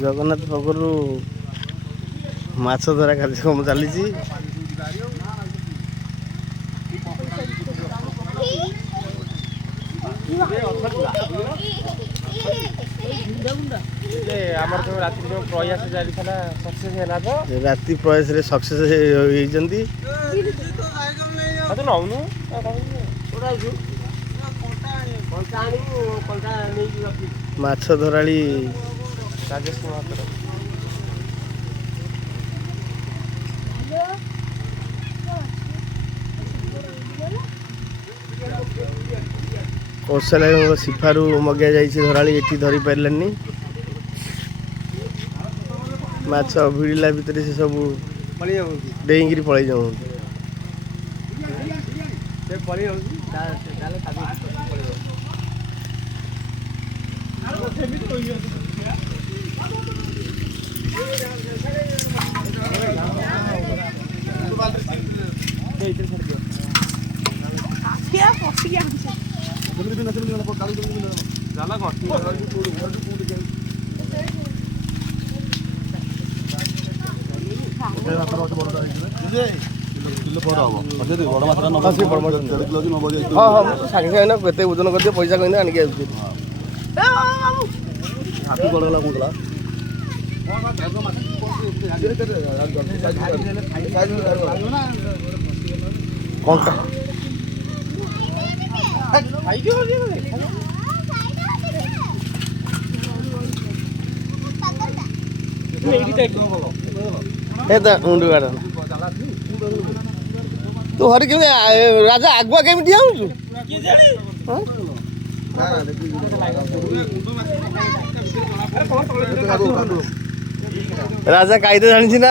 जगन्नाथ पकड़ू माछ धरा कार्यक्रम चली राति प्रयास रे सक्सेस माछ धराली राजेश महातर कौशल सिफारू मगे जाइए धराली एटी धरी पारानी माछ भिड़ला भितर से सब डेईकि पलि जाऊँ सागे सागे ओजन कर पैसा कही आनिक कंटा मुंड गाड़ तू हर के राजा आगुआ केमी दिया राजा कायदे जानी ना